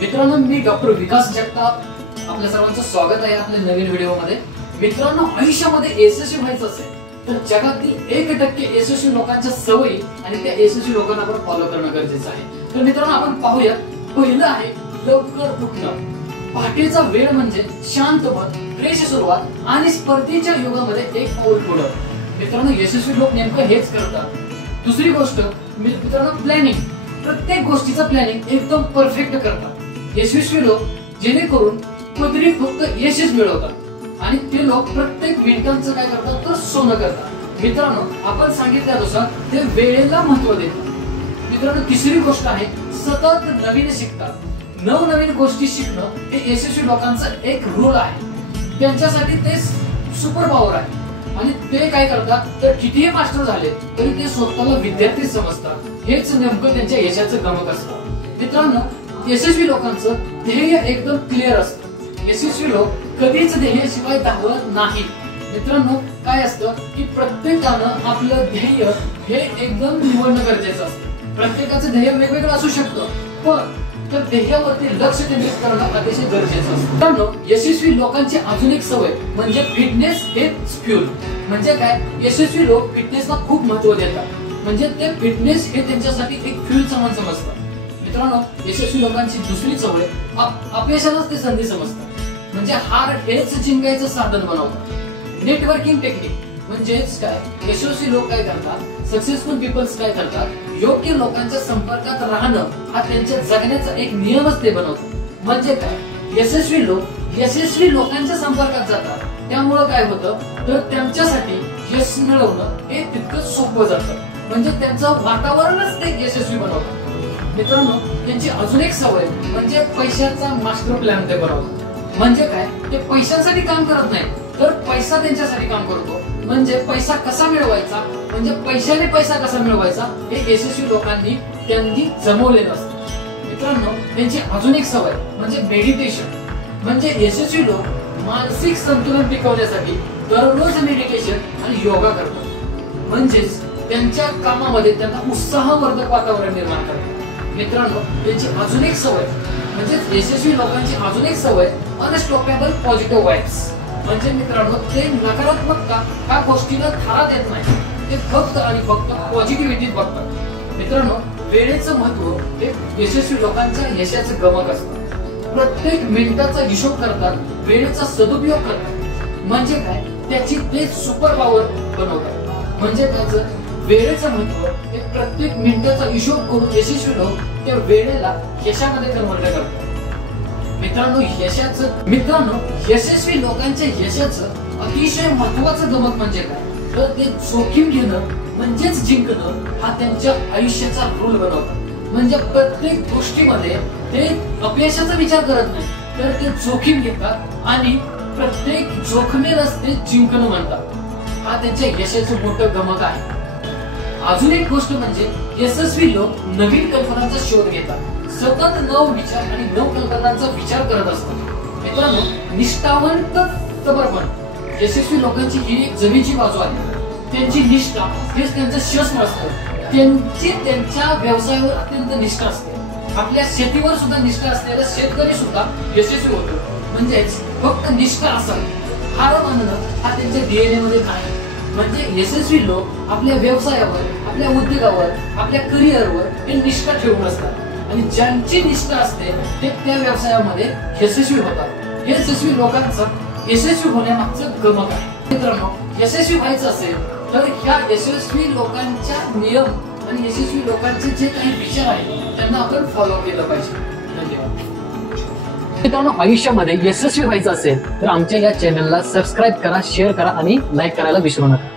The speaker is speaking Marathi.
मित्रांनो, मी डॉक्टर विकास जगताप आपल्या सर्वांचं स्वागत आहे आपल्या नवीन व्हिडिओमध्ये। मित्रांनो, आयुष्यामध्ये यशस्वी व्हायचं असेल तर जगातील 1% यशस्वी लोकांच्या सवयी आणि त्या यशस्वी लोकांना आपण फॉलो करणं गरजेचं आहे। तर मित्रांनो, आपण पाहूया, पहिलं आहे लवकर उठणं। पहाटेचा वेळ म्हणजे शांत मन, फ्रेश सुरुवात आणि स्पर्धेच्या युगामध्ये एक पाऊल पुढे। मित्रांनो, यशस्वी लोक नेमकं हेच करतात। दुसरी गोष्ट मित्रांनो, प्लॅनिंग। प्रत्येक गोष्टीचं प्लॅनिंग एकदम परफेक्ट करतात यशस्वी लोक, जेणेकरून कुठेतरी फक्त यशच मिळवतात आणि ते लोक प्रत्येक मिनिटांचं काय करतात तर सोनं करतात। मित्रांनो, आपण सांगितल्यानुसार ते वेळेला महत्त्व देतात। मित्रांनो, तिसरी गोष्ट आहे सतत नवीन शिकतात। नवनवीन गोष्टी शिकणं हे यशस्वी लोकांचं एक रूल आहे। त्यांच्यासाठी ते सुपर पॉवर आहे आणि ते काय करतात तर कितीही मास्टर झाले तरी ते स्वतःला विद्यार्थी समजतात। हेच नेमकं त्यांच्या यशाचं गमक असतं। मित्रांनो, यशस्वी लोकांचं ध्येय एकदम क्लिअर असतं। यशस्वी लोक कधीच ध्येयाशिवाय धावत नाही। मित्रांनो, काय असतं की प्रत्येकानं आपलं ध्येय हे एकदम निवडणं गरजेचं असतं। प्रत्येकाचं ध्येय वेगवेगळं असू शकतं, पण तर ध्येयावरती लक्ष केंद्रित करणं अतिशय गरजेचं असतं। मित्रांनो, यशस्वी लोकांची अजून एक सवय म्हणजे फिटनेस हेच फ्यूल। म्हणजे काय, यशस्वी लोक फिटनेसला खूप महत्त्व देतात। म्हणजे ते फिटनेस हे त्यांच्यासाठी एक फ्यूल समान समजतात। मित्रांनो, यशस्वी लोकांची दुसरी सवय अपयशालाच ते संधी समजतात। म्हणजे हार हेच जिंकायचं साधन बनवतात। नेटवर्किंग टेक्निक म्हणजेच काय, यशस्वी लोक काय करतात, सक्सेसफुल पीपल्स काय करतात, योग्य लोकांच्या संपर्कात राहणं हा त्यांच्या जगण्याचा एक नियमच ते बनवतात। म्हणजे काय, यशस्वी लोकांच्या संपर्कात जातात, त्यामुळे काय होतं तर त्यांच्यासाठी यश मिळवणं हे तितकंच सोपं जातं। म्हणजे त्यांचं वातावरणच ते यशस्वी बनवतात। मित्रांनो, त्यांची अजून एक सवय म्हणजे पैशाचा मास्टर प्लॅन ते बनवतात। म्हणजे काय, ते पैशांसाठी काम करत नाही तर पैसा त्यांच्यासाठी काम करतो। म्हणजे पैसा कसा मिळवायचा, म्हणजे पैशाने पैसा कसा मिळवायचा हे यशस्वी लोकांनी त्यांनी जमवलेलं असतं। मित्रांनो, त्यांची अजून एक सवय म्हणजे मेडिटेशन। म्हणजे यशस्वी लोक मानसिक संतुलन टिकवण्यासाठी दररोज मेडिटेशन आणि योगा करतात। म्हणजेच त्यांच्या कामामध्ये त्यांना उत्साहवर्धक वातावरण निर्माण करतात। मित्रांनो, त्यांची अजून एक सवय म्हणजे यशस्वी लोकांची अजून एक सवय अनस्टॉपेबल पॉझिटिव्ह वाइब्स। म्हणजे मित्रांनो, ते नकारात्मकता ह्या गोष्टीला थारा देत नाही, ते फक्त आणि फक्त पॉझिटिव्हिटी बघतात। मित्रांनो, वेळेचं महत्त्व हे यशस्वी लोकांच्या यशाचं गमक असतं। प्रत्येक मिनिटाचा हिशोब करतात, वेळेचा सदुपयोग करतात। म्हणजे काय, त्याची ते सुपर पॉवर बनवतात। म्हणजे त्याचं वेळेचं महत्त्व हे प्रत्येक मिनिटाचा हिशोब करून यशस्वी लोक त्या वेळेला यशामध्ये कन्वर्ट करतात। मित्रांनो, यशस्वी लोकांच्या यशाचं अतिशय महत्त्वाचं गमक म्हणजे काय तर ते जोखीम घेणं म्हणजेच जिंकणं हा त्यांच्या आयुष्याचा रूल बनवतात। म्हणजे प्रत्येक गोष्टीमध्ये ते अपयशाचा विचार करत नाही तर ते जोखीम घेतात आणि प्रत्येक जोखमीलाच ते जिंकणं म्हणतात। हा त्यांच्या यशाचं मोठं गमक आहे। अजून एक गोष्ट म्हणजे यशस्वी लोक नवीन कल्पनांचा शोध घेतात, सतत नव विचार आणि नव कल्पनांचा विचार करत असतात। मित्रांनो, निष्ठावंत समर्पण यशस्वी लोकांची ही एक जमेची बाजू आहे। त्यांची निष्ठा हेच त्यांचं शस्त्र असतं। त्यांची त्यांच्या व्यवसायावर अत्यंत निष्ठा असते। आपल्या शेतीवर सुद्धा निष्ठा असलेला शेतकरी सुद्धा यशस्वी होतो। म्हणजेच फक्त निष्ठा असावी, हार मानणं हा त्यांच्या डीएनए मध्ये नाही। म्हणजे यशस्वी लोक आपल्या व्यवसायावर, आपल्या उद्योगावर, आपल्या करिअरवर हे निष्ठा ठेवून असतात आणि ज्यांची निष्ठा असते ते त्या व्यवसायामध्ये यशस्वी होतात। हे यशस्वी लोकांचं यशस्वी होण्यामागचं गमक आहे। मित्रांनो, यशस्वी व्हायचं असेल तर ह्या यशस्वी लोकांच्या नियम आणि यशस्वी लोकांचे जे काही विचार आहेत त्यांना आपण फॉलो केलं पाहिजे। धन्यवाद। मित्रांनो, आयुष्यामध्ये यशस्वी व्हायचं असेल तर आमच्या या चॅनलला सबस्क्राईब करा, शेअर करा आणि लाईक करायला विसरू नका।